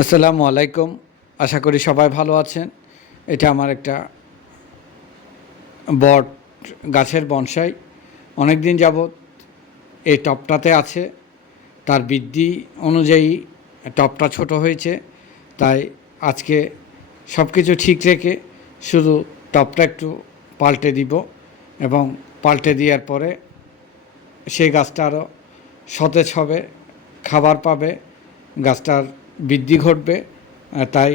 আসসালামু আলাইকুম। আশা করি সবাই ভালো আছেন। এটা আমার একটা বট গাছের বনসাই। অনেক দিন যাবৎ এই টপটাতে আছে। তার বৃদ্ধি অনুযায়ী টপটা ছোট হয়েছে। তাই আজকে সব কিছু ঠিক রেখে শুধু টপটা একটু পাল্টে দিব এবং পাল্টে দেওয়ার পরে সেই গাছটা আরও সতেজ হবে, খাবার পাবে, গাছটার বৃদ্ধি ঘটবে তাই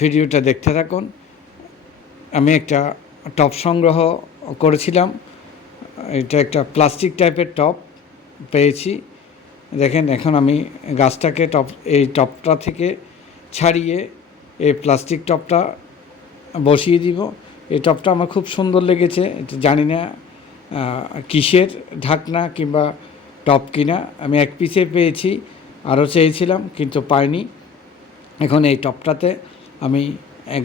ভিডিওটা দেখতে থাকুন। আমি একটা টপ সংগ্রহ করেছিলাম, এটা একটা প্লাস্টিক টাইপের টপ পেয়েছি। দেখেন, এখন আমি গাছটাকে টপ, এই টপটা থেকে ছাড়িয়ে এই প্লাস্টিক টপটা বসিয়ে দিব। এই টপটা আমার খুব সুন্দর লেগেছে, এটা জানি না কিসের ঢাকনা কিংবা টপ কিনা। আমি এক পিসে পেয়েছি আরও চেয়েছিলাম, কিন্তু পাইনি। এখন এই টপটাতে আমি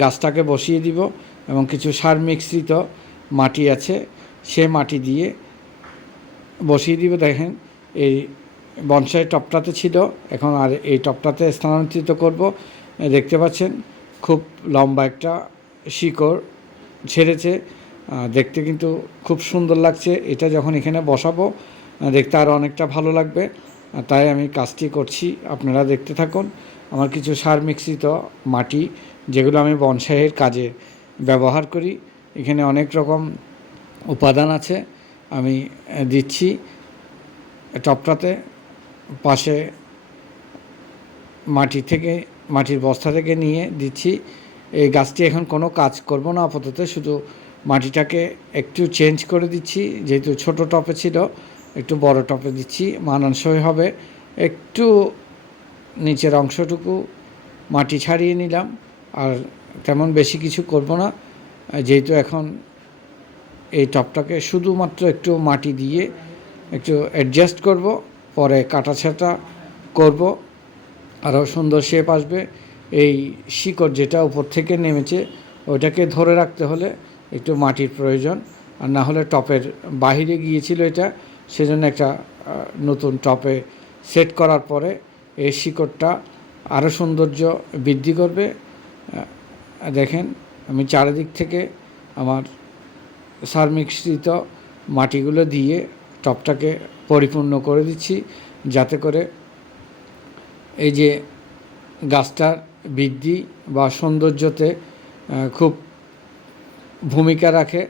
গাছটাকে বসিয়ে দিব এবং কিছু সার মিশ্রিত মাটি আছে, সে মাটি দিয়ে বসিয়ে দিব। দেখেন, এই বনসাই টপটাতে ছিল, এখন আর এই টপটাতে স্থানান্তরিত করব। দেখতে পাচ্ছেন, খুব লম্বা একটা শিকড় ছেড়েছে। দেখতে কিন্তু খুব সুন্দর লাগছে। এটা যখন এখানে বসাবো, দেখতে আরও অনেকটা ভালো লাগবে। তাই আমি কাজটি করছি। আপনারা দেখতে থাকুন। আমার কিছু সার মিশ্রিত মাটি, যেগুলো আমি বনসাইয়ের কাজে ব্যবহার করি। এখানে অনেক রকম উপাদান আছে। আমি দিচ্ছি টপটাতে। পাশে মাটি থেকে, মাটির বস্তা থেকে নিয়ে দিচ্ছি। এই গাছটি এখন কোনো কাজ করব না। আপাতত শুধু মাটিটাকে একটু চেঞ্জ করে দিচ্ছি। যেহেতু ছোট টপে ছিল একটু বড় টপে দিচ্ছি, মানানসই হবে। একটু নিচের অংশটুকু মাটি ছাড়িয়ে নিলাম, আর তেমন বেশি কিছু করব না। যেহেতু এখন এই টপটাকে শুধুমাত্র একটু মাটি দিয়ে একটু অ্যাডজাস্ট করব, পরে কাটা ছাটা করব। আরও সুন্দর শেপ আসবে। এই শিকড় যেটা উপর থেকে নেমেছে ওইটাকে ধরে রাখতে হলে একটু মাটির প্রয়োজন, আর না হলে টপের বাহিরে গিয়েছিল এটা। সেজন্য একটা নতুন টপে সেট করার পরে এই শিকড়টা আরও সৌন্দর্য বৃদ্ধি করবে। দেখেন, আমি চারিদিক থেকে আমার সার মিশ্রিত মাটিগুলো দিয়ে টপটাকে পরিপূর্ণ করে দিচ্ছি, যাতে করে এই যে গাছটার বৃদ্ধি বা সৌন্দর্যতে খুব ভূমিকা রাখে।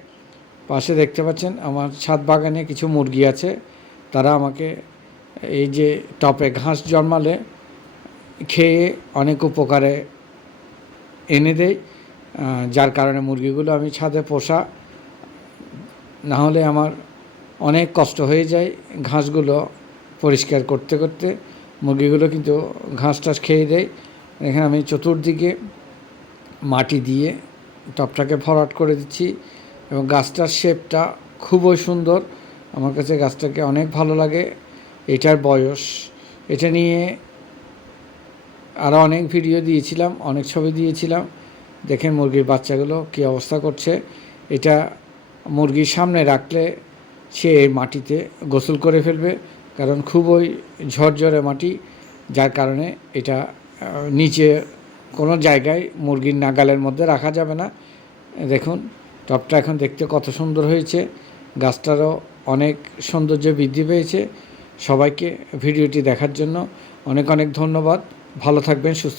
পাশে দেখতে পাচ্ছেন আমার ছাদ বাগানে কিছু মুরগি আছে। তারা আমাকে এই যে টপে ঘাস জন্মালে খেয়ে অনেক উপকারে এনে দেয় যার কারণে মুরগিগুলো আমি ছাদে পোষা। না হলে আমার অনেক কষ্ট হয়ে যায় ঘাসগুলো পরিষ্কার করতে করতে। মুরগিগুলো কিন্তু ঘাস টাস খেয়ে দেয়। এখানে আমি চতুর্দিকে মাটি দিয়ে টপটাকে ভরাট করে দিচ্ছি। এবং গাছটার শেপটা খুবই সুন্দর। আমার কাছে গাছটাকে অনেক ভালো লাগে। এটার বয়স, এটা নিয়ে আরও অনেক ভিডিও দিয়েছিলাম, অনেক ছবি দিয়েছিলাম। দেখেন মুরগির বাচ্চাগুলো কী অবস্থা করছে। এটা মুরগির সামনে রাখলে সে মাটিতে গোসল করে ফেলবে, কারণ খুবই ঝরঝরে মাটি, যার কারণে এটা নিচে কোনো জায়গায় মুরগির নাগালের মধ্যে রাখা যাবে না। দেখুন টপটা এখন দেখতে কত সুন্দর হয়েছে। গাছটারও অনেক সৌন্দর্য বৃদ্ধি পেয়েছে। সবাইকে ভিডিওটি দেখার জন্য অনেক অনেক ধন্যবাদ। ভালো থাকবেন, সুস্থ